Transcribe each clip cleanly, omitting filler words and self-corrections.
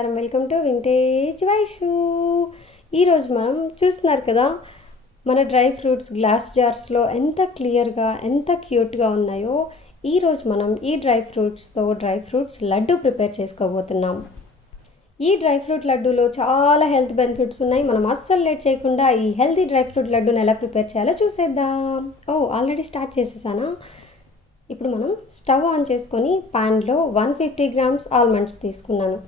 నమస్కారం. Welcome to vintage Vaishu. ఈరోజు మనం చూస్తున్నారు కదా, మన డ్రై ఫ్రూట్స్ గ్లాస్ జార్స్లో ఎంత క్లియర్గా ఎంత క్యూట్గా ఉన్నాయో. ఈరోజు మనం ఈ డ్రై ఫ్రూట్స్ లడ్డు ప్రిపేర్ చేసుకోబోతున్నాం. ఈ డ్రై ఫ్రూట్ లడ్డూలో చాలా హెల్త్ బెనిఫిట్స్ ఉన్నాయి. మనం అస్సలు లేట్ చేయకుండా ఈ హెల్తీ డ్రై ఫ్రూట్ లడ్డూని ఎలా ప్రిపేర్ చేయాలో చూసేద్దాం. ఆల్రెడీ స్టార్ట్ చేసేసానా? ఇప్పుడు మనం స్టవ్ ఆన్ చేసుకొని ప్యాన్లో 150 గ్రామ్స్ ఆల్మండ్స్ తీసుకున్నాను.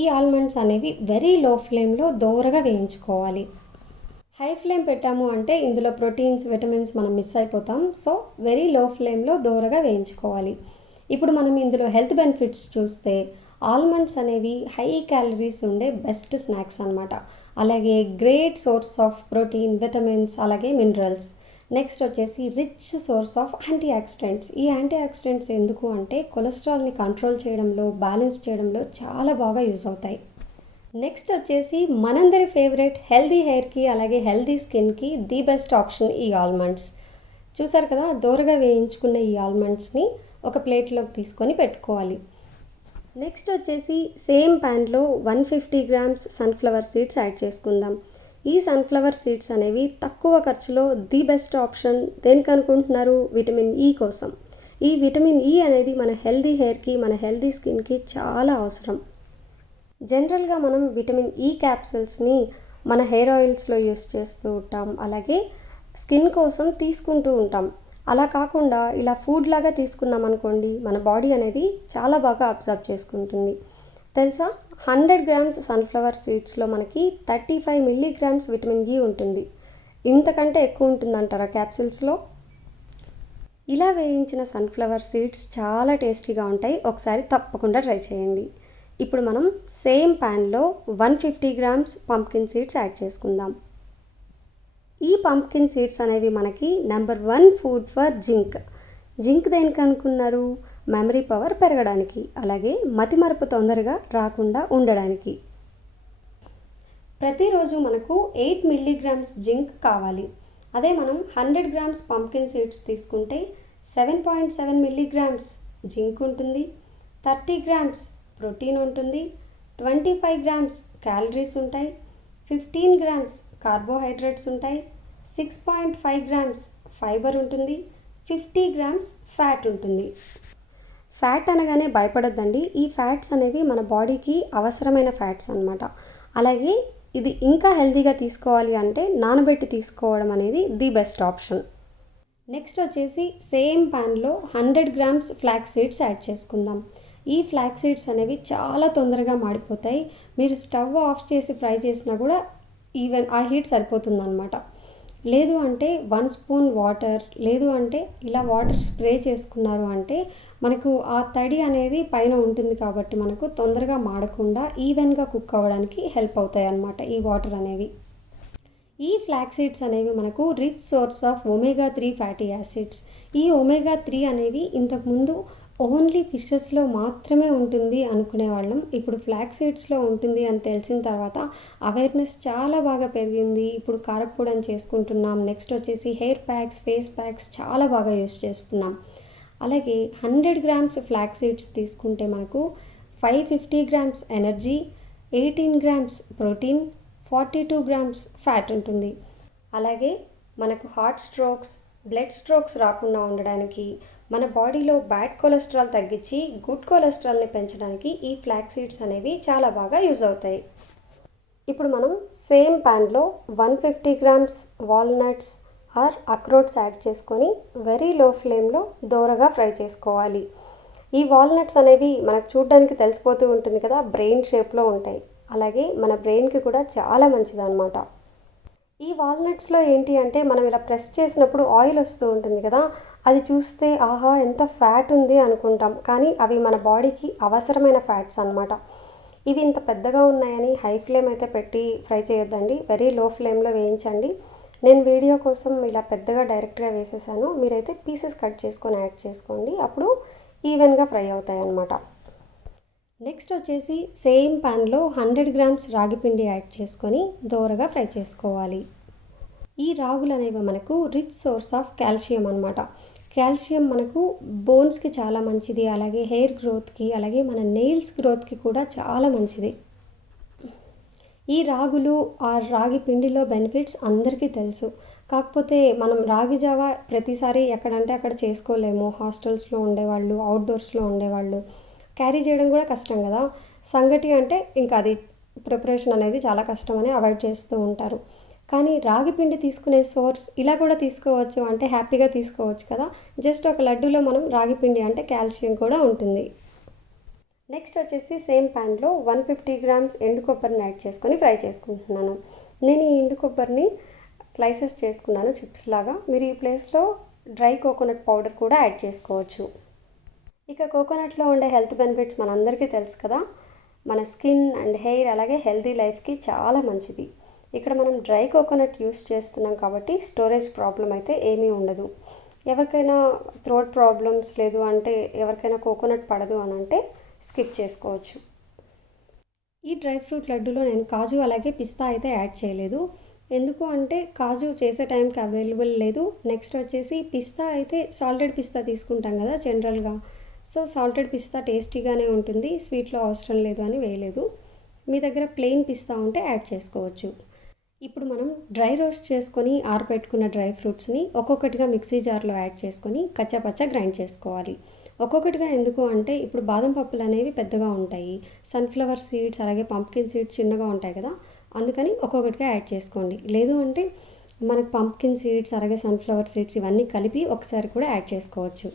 ఈ ఆల్మండ్స్ అనేవి వెరీ లో ఫ్లేమ్లో దోరగా వేయించుకోవాలి. హై ఫ్లేమ్ పెట్టాము అంటే ఇందులో ప్రోటీన్స్, విటమిన్స్ మనం మిస్ అయిపోతాం. సో వెరీ లో ఫ్లేమ్లో దోరగా వేయించుకోవాలి. ఇప్పుడు మనం ఇందులో హెల్త్ బెనిఫిట్స్ చూస్తే ఆల్మండ్స్ అనేవి హై క్యాలరీస్ ఉండే బెస్ట్ స్నాక్స్ అనమాట. అలాగే great source of protein, vitamins, అలాగే మినరల్స్. నెక్స్ట్ వచ్చేసి rich source of antioxidants. ఈ యాంటీ ఆక్సిడెంట్స్ ఎందుకు అంటే కొలెస్ట్రాల్ని కంట్రోల్ చేయడంలో, బ్యాలెన్స్ చేయడంలో చాలా బాగా యూజ్ అవుతాయి. నెక్స్ట్ వచ్చేసి మనందరి ఫేవరెట్ హెల్దీ హెయిర్కి అలాగే హెల్దీ స్కిన్కి ది బెస్ట్ ఆప్షన్ ఈ ఆల్మండ్స్. చూసారు కదా, దోరగా వేయించుకున్న ఈ ఆల్మండ్స్ని ఒక ప్లేట్లోకి తీసుకొని పెట్టుకోవాలి. నెక్స్ట్ వచ్చేసి సేమ్ ప్యాన్లో 150 గ్రామ్స్ సన్ఫ్లవర్ సీడ్స్ యాడ్ చేసుకుందాం. ఈ సన్ఫ్లవర్ సీడ్స్ అనేవి తక్కువ ఖర్చులో ది బెస్ట్ ఆప్షన్. దేనికి అనుకుంటున్నారు? విటమిన్ ఈ కోసం. ఈ విటమిన్ ఈ అనేది మన హెల్దీ హెయిర్కి, మన హెల్దీ స్కిన్కి చాలా అవసరం. జనరల్గా మనం విటమిన్ ఈ క్యాప్సిల్స్ని మన హెయిర్ ఆయిల్స్లో యూస్ చేస్తూ ఉంటాం, అలాగే స్కిన్ కోసం తీసుకుంటూ ఉంటాం. అలా కాకుండా ఇలా ఫుడ్ లాగా తీసుకున్నాం అనుకోండి, మన బాడీ అనేది చాలా బాగా అబ్జర్వ్ చేసుకుంటుంది. తెలుసా, 100 గ్రామ్స్ సన్ఫ్లవర్ సీడ్స్లో మనకి 35 మిల్లీగ్రామ్స్ విటమిన్ ఈ ఉంటుంది. ఇంతకంటే ఎక్కువ ఉంటుందంటారా క్యాప్సిల్స్లో? ఇలా వేయించిన సన్ఫ్లవర్ సీడ్స్ చాలా టేస్టీగా ఉంటాయి. ఒకసారి తప్పకుండా ట్రై చేయండి. ఇప్పుడు మనం సేమ్ ప్యాన్లో 150 గ్రామ్స్ పంప్కిన్ సీడ్స్ యాడ్ చేసుకుందాం. ఈ పంప్కిన్ సీడ్స్ అనేవి మనకి number 1 food for zinc. Zinc దేనికి అనుకున్నారు? మెమరీ పవర్ పెరగడానికి, అలాగే మతిమరుపు తొందరగా రాకుండా ఉండడానికి. ప్రతిరోజు మనకు 8 మిల్లీగ్రామ్స్ జింక్ కావాలి. అదే మనం 100 గ్రామ్స్ పంప్కిన్ సీడ్స్ తీసుకుంటే 7.7 మిల్లీగ్రామ్స్ జింక్ ఉంటుంది, 30 గ్రామ్స్ ప్రోటీన్ ఉంటుంది, 25 గ్రామ్స్ క్యాలరీస్ ఉంటాయి, 15 గ్రామ్స్ కార్బోహైడ్రేట్స్ ఉంటాయి, 6.5 గ్రామ్స్ ఫైబర్ ఉంటుంది, 50 గ్రామ్స్ ఫ్యాట్ ఉంటుంది. ఫ్యాట్ అనగానే భయపడొద్దండి. ఈ ఫ్యాట్స్ అనేవి మన బాడీకి అవసరమైన ఫ్యాట్స్ అనమాట. అలాగే ఇది ఇంకా హెల్తీగా తీసుకోవాలి అంటే నానబెట్టి తీసుకోవడం అనేది ది బెస్ట్ ఆప్షన్. నెక్స్ట్ వచ్చేసి సేమ్ ప్యాన్లో 100 గ్రామ్స్ ఫ్లాక్స్ సీడ్స్ యాడ్ చేసుకుందాం. ఈ ఫ్లాక్స్ సీడ్స్ అనేవి చాలా తొందరగా మాడిపోతాయి. మీరు స్టవ్ ఆఫ్ చేసి ఫ్రై చేసినా కూడా ఈవెన్ ఆ హీట్ సరిపోతుందన్నమాట. లేదు అంటే 1 స్పూన్ వాటర్, లేదు అంటే ఇలా వాటర్ స్ప్రే చేసుకున్నారు అంటే మనకు ఆ తడి అనేది పైన ఉంటుంది కాబట్టి మనకు తొందరగా మాడకుండా ఈవెన్గా కుక్ అవ్వడానికి హెల్ప్ అవుతాయి అన్నమాట ఈ వాటర్ అనేవి. ఈ ఫ్లాక్స్ సీడ్స్ అనేవి మనకు rich source of omega 3 fatty acids. ఈ ఒమేగా 3 అనేవి ఇంతకుముందు ఓన్లీ ఫిషెస్లో మాత్రమే ఉంటుంది అనుకునేవాళ్ళం. ఇప్పుడు ఫ్లాక్స్ సీడ్స్లో ఉంటుంది అని తెలిసిన తర్వాత అవేర్నెస్ చాలా బాగా పెరిగింది. ఇప్పుడు కారప్పొడి అని చేసుకుంటున్నాం. నెక్స్ట్ వచ్చేసి హెయిర్ ప్యాక్స్, ఫేస్ ప్యాక్స్ చాలా బాగా యూస్ చేస్తున్నాం. అలాగే 100 గ్రామ్స్ ఫ్లాక్స్ సీడ్స్ తీసుకుంటే మనకు 550 grams energy, 18 grams protein, 42 grams fat ఉంటుంది. అలాగే మనకు హార్ట్ స్ట్రోక్స్, బ్లడ్ స్ట్రోక్స్ రాకుండా ఉండడానికి, మన బాడీలో బ్యాడ్ కొలెస్ట్రాల్ తగ్గించి గుడ్ కొలెస్ట్రాల్ని పెంచడానికి ఈ ఫ్లాక్స్ సీడ్స్ అనేవి చాలా బాగా యూజ్ అవుతాయి. ఇప్పుడు మనం సేమ్ ప్యాన్లో 150 గ్రామ్స్ వాల్నట్స్ ఆర్ అక్రోట్స్ యాడ్ చేసుకొని వెరీ లో ఫ్లేమ్లో దోరగా ఫ్రై చేసుకోవాలి. ఈ వాల్నట్స్ అనేవి మనకు చూడడానికి తెలిసిపోతూ ఉంటుంది కదా, బ్రెయిన్ షేప్లో ఉంటాయి. అలాగే మన బ్రెయిన్కి కూడా చాలా మంచిదన్నమాట. ఈ వాల్నట్స్లో ఏంటి అంటే మనం ఇలా ప్రెస్ చేసినప్పుడు ఆయిల్ వస్తూ ఉంటుంది కదా, అది చూస్తే ఆహా ఎంత ఫ్యాట్ ఉంది అనుకుంటాం, కానీ అవి మన బాడీకి అవసరమైన ఫ్యాట్స్ అన్నమాట. ఇవి ఇంత పెద్దగా ఉన్నాయని హై ఫ్లేమ్ అయితే పెట్టి ఫ్రై చేయొద్దండి, వెరీ లో ఫ్లేమ్లో వేయించండి. నేను వీడియో కోసం ఇలా పెద్దగా డైరెక్ట్గా వేసేసాను. మీరైతే పీసెస్ కట్ చేసుకొని యాడ్ చేసుకోండి, అప్పుడు ఈవెన్గా ఫ్రై అవుతాయి అన్నమాట. నెక్స్ట్ వచ్చేసి సేమ్ ప్యాన్లో 100 గ్రామ్స్ రాగి పిండి యాడ్ చేసుకొని దోరగా ఫ్రై చేసుకోవాలి. ఈ రాగులు అనేవి మనకు రిచ్ సోర్స్ ఆఫ్ కాల్షియం అనమాట. కాల్షియం మనకు బోన్స్‌కి చాలా మంచిది. అలాగే హెయిర్ గ్రోత్‌కి, అలాగే మన నెయిల్స్ గ్రోత్‌కి కూడా చాలా మంచిది. ఈ రాగులు, రాగి పిండిలో బెనిఫిట్స్ అందరికీ తెలుసు. కాకపోతే మనం రాగి జావ ప్రతిసారి ఎక్కడంటే అక్కడ చేసుకోలేము. హాస్టల్స్‌లో ఉండేవాళ్ళు, అవుట్‌డోర్స్‌లో ఉండేవాళ్ళు క్యారీ చేయడం కూడా కష్టం కదా! సంగటి అంటే ఇంకా అది ప్రిపరేషన్ అనేది చాలా కష్టమని అవాయిడ్ చేస్తూ ఉంటారు. కానీ రాగి పిండి తీసుకునే సోర్స్ ఇలా కూడా తీసుకోవచ్చు అంటే హ్యాపీగా తీసుకోవచ్చు కదా! జస్ట్ ఒక లడ్డూలో మనం రాగి పిండి అంటే కాల్షియం కూడా ఉంటుంది. నెక్స్ట్ వచ్చేసి సేమ్ ప్యాన్లో 150 గ్రామ్స్ ఎండు కొబ్బరిని యాడ్ చేసుకొని ఫ్రై చేసుకుంటున్నాను. నేను ఈ ఎండు కొబ్బరిని స్లైసెస్ చేసుకున్నాను చిప్స్ లాగా. మీరు ఈ ప్లేస్లో డ్రై కోకోనట్ పౌడర్ కూడా యాడ్ చేసుకోవచ్చు. ఇక కోకోనట్లో ఉండే హెల్త్ బెనిఫిట్స్ మనందరికీ తెలుసు కదా. మన స్కిన్ అండ్ హెయిర్ అలాగే హెల్తీ లైఫ్కి చాలా మంచిది. ఇక్కడ మనం డ్రై కోకోనట్ యూస్ చేస్తున్నాం కాబట్టి స్టోరేజ్ ప్రాబ్లం అయితే ఏమీ ఉండదు. ఎవరికైనా థ్రోట్ ప్రాబ్లమ్స్ లేదు అంటే ఎవరికైనా కోకోనట్ పడదు అని అంటే స్కిప్ చేసుకోవచ్చు. ఈ డ్రై ఫ్రూట్ లడ్డూలో నేను కాజు అలాగే పిస్తా అయితే యాడ్ చేయలేదు. ఎందుకు అంటే కాజు చేసే టైంకి అవైలబుల్ లేదు. నెక్స్ట్ వచ్చేసి పిస్తా అయితే సాల్టెడ్ పిస్తా తీసుకుంటాం కదా జనరల్గా. సో సాల్టెడ్ పిస్తా టేస్టీగానే ఉంటుంది, స్వీట్లో అవసరం లేదు అని వేయలేదు. మీ దగ్గర ప్లెయిన్ పిస్తా ఉంటే యాడ్ చేసుకోవచ్చు. ఇప్పుడు మనం డ్రై రోస్ట్ చేసుకొని ఆరబెట్టుకున్న డ్రై ఫ్రూట్స్ని ఒక్కొక్కటిగా మిక్సీ జార్లో యాడ్ చేసుకొని కచ్చాపచ్చా గ్రైండ్ చేసుకోవాలి. ఒక్కొక్కటిగా ఎందుకు అంటే ఇప్పుడు బాదం పప్పులు అనేవి పెద్దగా ఉంటాయి, సన్ఫ్లవర్ సీడ్స్ అలాగే పంప్కిన్ సీడ్స్ చిన్నగా ఉంటాయి కదా, అందుకని ఒక్కొక్కటిగా యాడ్ చేసుకోండి. లేదు అంటే మనకు పంప్కిన్ సీడ్స్ అలాగే సన్ఫ్లవర్ సీడ్స్ ఇవన్నీ కలిపి ఒకసారి కూడా యాడ్ చేసుకోవచ్చు.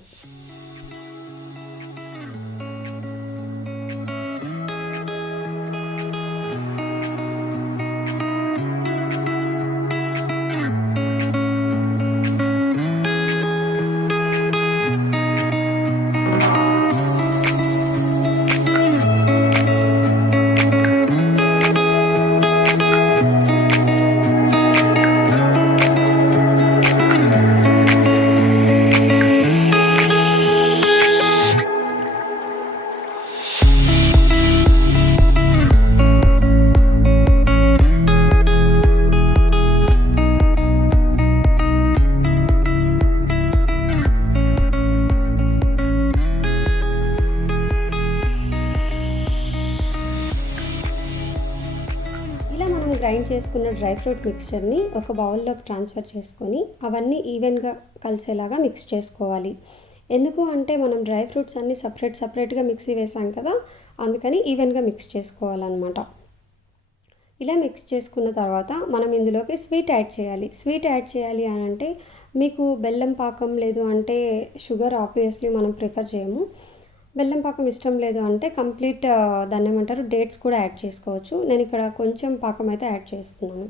గ్రైండ్ చేసుకున్న డ్రై ఫ్రూట్ మిక్స్చర్ని ఒక బౌల్లోకి ట్రాన్స్ఫర్ చేసుకొని అవన్నీ ఈవెన్గా కలిసేలాగా మిక్స్ చేసుకోవాలి. ఎందుకు అంటే మనం డ్రై ఫ్రూట్స్ అన్నీ సపరేట్గా మిక్సీ వేసాం కదా, అందుకని ఈవెన్గా మిక్స్ చేసుకోవాలన్నమాట. ఇలా మిక్స్ చేసుకున్న తర్వాత మనం ఇందులోకి స్వీట్ యాడ్ చేయాలి. స్వీట్ యాడ్ చేయాలి అని అంటే మీకు బెల్లం పాకం లేదు అంటే షుగర్ ఆబ్వియస్లీ మనం ప్రిఫర్ చేయము. బెల్లం పాకం ఇష్టం లేదు అంటే కంప్లీట్ దాన్ని ఏమంటారు డేట్స్ కూడా యాడ్ చేసుకోవచ్చు. నేను ఇక్కడ కొంచెం పాకం అయితే యాడ్ చేస్తున్నాను.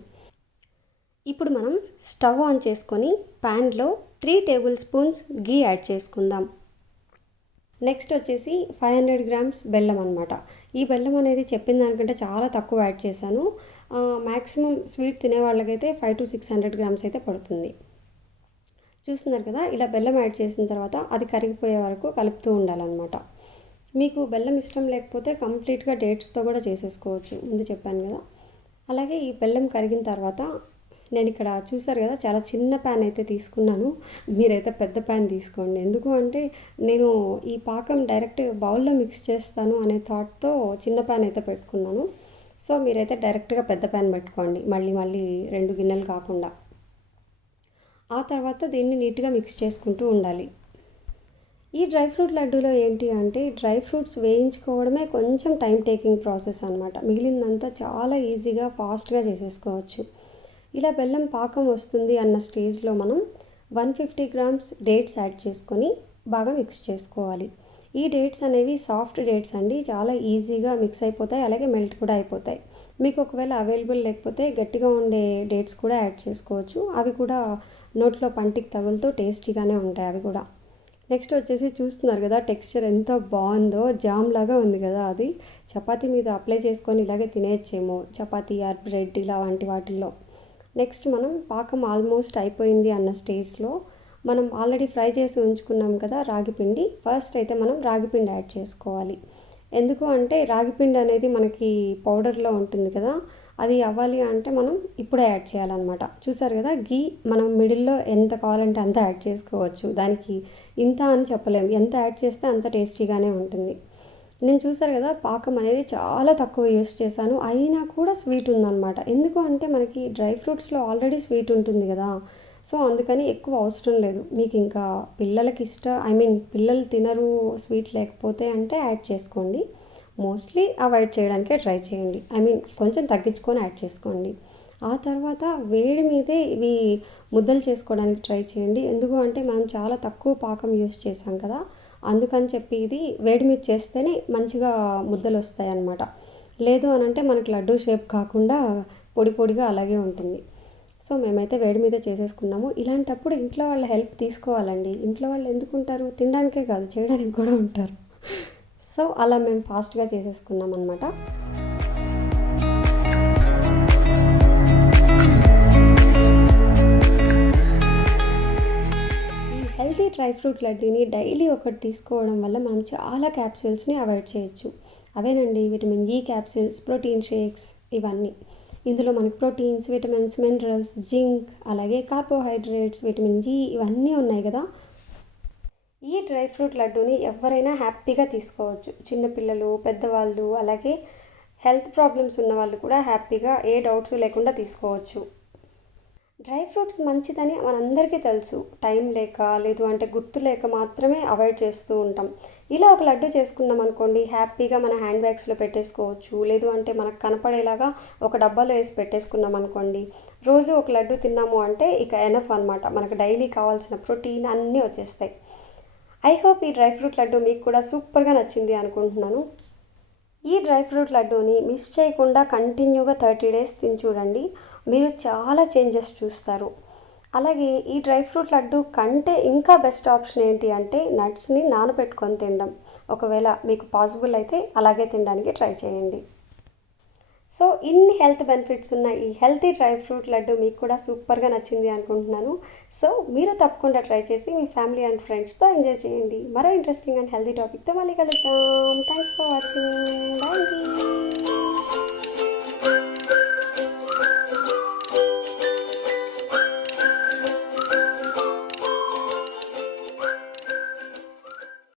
ఇప్పుడు మనం స్టవ్ ఆన్ చేసుకొని ప్యాన్లో 3 టేబుల్ స్పూన్స్ గీ యాడ్ చేసుకుందాం. నెక్స్ట్ వచ్చేసి 500 గ్రామ్స్ బెల్లం అనమాట. ఈ బెల్లం అనేది చెప్పిన దానికంటే చాలా తక్కువ యాడ్ చేశాను. మ్యాక్సిమం స్వీట్ తినే వాళ్ళకైతే 500 to 600 గ్రామ్స్ అయితే పడుతుంది. చూస్తున్నారు కదా, ఇలా బెల్లం యాడ్ చేసిన తర్వాత అది కరిగిపోయే వరకు కలుపుతూ ఉండాలన్నమాట. మీకు బెల్లం ఇష్టం లేకపోతే కంప్లీట్గా డేట్స్తో కూడా చేసేసుకోవచ్చు, ముందు చెప్పాను కదా. అలాగే ఈ బెల్లం కరిగిన తర్వాత నేను ఇక్కడ చూసారు కదా చాలా చిన్న ప్యాన్ అయితే తీసుకున్నాను. మీరైతే పెద్ద ప్యాన్ తీసుకోండి. ఎందుకు అంటే నేను ఈ పాకం డైరెక్ట్ బౌల్లో మిక్స్ చేస్తాను అనే థాట్తో చిన్న ప్యాన్ అయితే పెట్టుకున్నాను. సో మీరైతే డైరెక్ట్గా పెద్ద ప్యాన్ పెట్టుకోండి, మళ్ళీ 2 గిన్నెలు కాకుండా. ఆ తర్వాత దీన్ని నీట్గా మిక్స్ చేసుకుంటూ ఉండాలి. ఈ డ్రై ఫ్రూట్ లడ్డూలో ఏంటి అంటే డ్రై ఫ్రూట్స్ వేయించుకోవడమే కొంచెం టైం టేకింగ్ ప్రాసెస్ అనమాట. మిగిలిందంతా చాలా ఈజీగా ఫాస్ట్గా చేసేసుకోవచ్చు. ఇలా బెల్లం పాకం వస్తుంది అన్న స్టేజ్లో మనం 150 గ్రామ్స్ డేట్స్ యాడ్ చేసుకొని బాగా మిక్స్ చేసుకోవాలి. ఈ డేట్స్ అనేవి సాఫ్ట్ డేట్స్ అండి, చాలా ఈజీగా మిక్స్ అయిపోతాయి, అలాగే మెల్ట్ కూడా అయిపోతాయి. మీకు ఒకవేళ అవైలబుల్ లేకపోతే గట్టిగా ఉండే డేట్స్ కూడా యాడ్ చేసుకోవచ్చు. అవి కూడా నోట్లో పంటికి తగులుతూ టేస్టీగానే ఉంటాయి అవి కూడా. నెక్స్ట్ వచ్చేసి చూస్తున్నారు కదా టెక్స్చర్ ఎంత బాగుందో, జామ్ లాగా ఉంది కదా. అది చపాతీ మీద అప్లై చేసుకొని ఇలాగే తినేయచ్చేమో, చపాతీ ఆర్ బ్రెడ్ ఇలా వంటి వాటిల్లో. నెక్స్ట్ మనం పాకం ఆల్మోస్ట్ అయిపోయింది అన్న స్టేజ్లో మనం ఆల్రెడీ ఫ్రై చేసి ఉంచుకున్నాం కదా రాగిపిండి, ఫస్ట్ అయితే మనం రాగిపిండి యాడ్ చేసుకోవాలి. ఎందుకు అంటే రాగిపిండి అనేది మనకి పౌడర్లో ఉంటుంది కదా, అది అవ్వాలి అంటే మనం ఇప్పుడే యాడ్ చేయాలన్నమాట. చూసారు కదా, గీ మనం మిడిల్‌లో ఎంత కావాలంటే అంత యాడ్ చేసుకోవచ్చు. దానికి ఇంత అని చెప్పలేము. ఎంత యాడ్ చేస్తే అంత టేస్టీగానే ఉంటుంది. నేను చూసారు కదా, పాకం అనేది చాలా తక్కువ యూస్ చేశాను. అయినా కూడా స్వీట్ ఉందన్నమాట. ఎందుకు అంటే మనకి డ్రై ఫ్రూట్స్‌లో ఆల్రెడీ స్వీట్ ఉంటుంది కదా! సో, అందుకని ఎక్కువ అవసరం లేదు. మీకు ఇంకా పిల్లలకి పిల్లలు తినరు స్వీట్ లేకపోతే అంటే యాడ్ చేసుకోండి. మోస్ట్లీ అవాయిడ్ చేయడానికే ట్రై చేయండి. కొంచెం తగ్గించుకొని యాడ్ చేసుకోండి. ఆ తర్వాత వేడి మీదే ఇవి ముద్దలు చేసుకోవడానికి ట్రై చేయండి. ఎందుకు అంటే మనం చాలా తక్కువ పాకం యూస్ చేసాం కదా! అందుకని చెప్పి ఇది వేడి మీద చేస్తేనే మంచిగా ముద్దలు వస్తాయన్నమాట. లేదు అనంటే మనకి లడ్డూ షేప్ కాకుండా పొడి పొడిగా అలాగే ఉంటుంది. సో, మేమైతే వేడి మీదే చేసేసుకున్నాము. ఇలాంటప్పుడు ఇంట్లో వాళ్ళ హెల్ప్ తీసుకోవాలండి. ఇంట్లో వాళ్ళు ఎందుకుంటారు? తినడానికే కాదు, చేయడానికి కూడా ఉంటారు. సో, అలా మేము ఫాస్ట్‌గా చేసేసుకున్నామనమాట. ఈ హెల్తీ డ్రై ఫ్రూట్ లడ్డూని డైలీ ఒకటి తీసుకోవడం వల్ల మనం చాలా క్యాప్సూల్స్‌ని అవాయిడ్ చేయొచ్చు. అవేనండి vitamin E capsules, protein shakes ఇవన్నీ. ఇందులో మనకి ప్రోటీన్స్, విటమిన్స్, మినరల్స్, జింక్, అలాగే కార్బోహైడ్రేట్స్, విటమిన్ జి ఇవన్నీ ఉన్నాయి కదా! ఈ డ్రై ఫ్రూట్ లడ్డూని ఎవరైనా హ్యాపీగా తీసుకోవచ్చు. చిన్నపిల్లలు, పెద్దవాళ్ళు, అలాగే హెల్త్ ప్రాబ్లమ్స్ ఉన్నవాళ్ళు కూడా హ్యాపీగా ఏ డౌట్స్ లేకుండా తీసుకోవచ్చు. డ్రై ఫ్రూట్స్ మంచిదని మనందరికీ తెలుసు. టైం లేక, లేదు అంటే గుర్తు లేక మాత్రమే అవాయిడ్ చేస్తూ ఉంటాం. ఇలా ఒక లడ్డు చేసుకున్నాం అనుకోండి, హ్యాపీగా మన హ్యాండ్ బ్యాగ్స్‌లో పెట్టేసుకోవచ్చు. లేదు అంటే మనకు కనపడేలాగా ఒక డబ్బాలో వేసి పెట్టేసుకున్నాం అనుకోండి, రోజు ఒక లడ్డు తిన్నాము అంటే ఇక ఎనఫ్ అనమాట. మనకు డైలీ కావాల్సిన ప్రోటీన్ అన్నీ వచ్చేస్తాయి. ఐ హోప్ ఈ డ్రై ఫ్రూట్ లడ్డు మీకు కూడా సూపర్‌గా నచ్చింది అనుకుంటున్నాను. ఈ డ్రై ఫ్రూట్ లడ్డూని మిస్ చేయకుండా కంటిన్యూగా 30 డేస్ తిని చూడండి. మీరు చాలా చేంజెస్ చూస్తారు. అలాగే ఈ డ్రై ఫ్రూట్ లడ్డు కంటే ఇంకా బెస్ట్ ఆప్షన్ ఏంటి అంటే నట్స్‌ని నానబెట్టుకొని తినడం. ఒకవేళ మీకు పాసిబుల్ అయితే అలాగే తినడానికి ట్రై చేయండి. సో, ఇన్ని హెల్త్ బెనిఫిట్స్ ఉన్న ఈ హెల్తీ డ్రై ఫ్రూట్ లడ్డు మీకు కూడా సూపర్‌గా నచ్చింది అనుకుంటున్నాను. సో, మీరు తప్పకుండా ట్రై చేసి మీ ఫ్యామిలీ అండ్ ఫ్రెండ్స్‌తో ఎంజాయ్ చేయండి. మరో ఇంట్రెస్టింగ్ అండ్ హెల్తీ టాపిక్‌తో మళ్ళీ కలుద్దాం. Thanks for watching. బాయ్ అండి.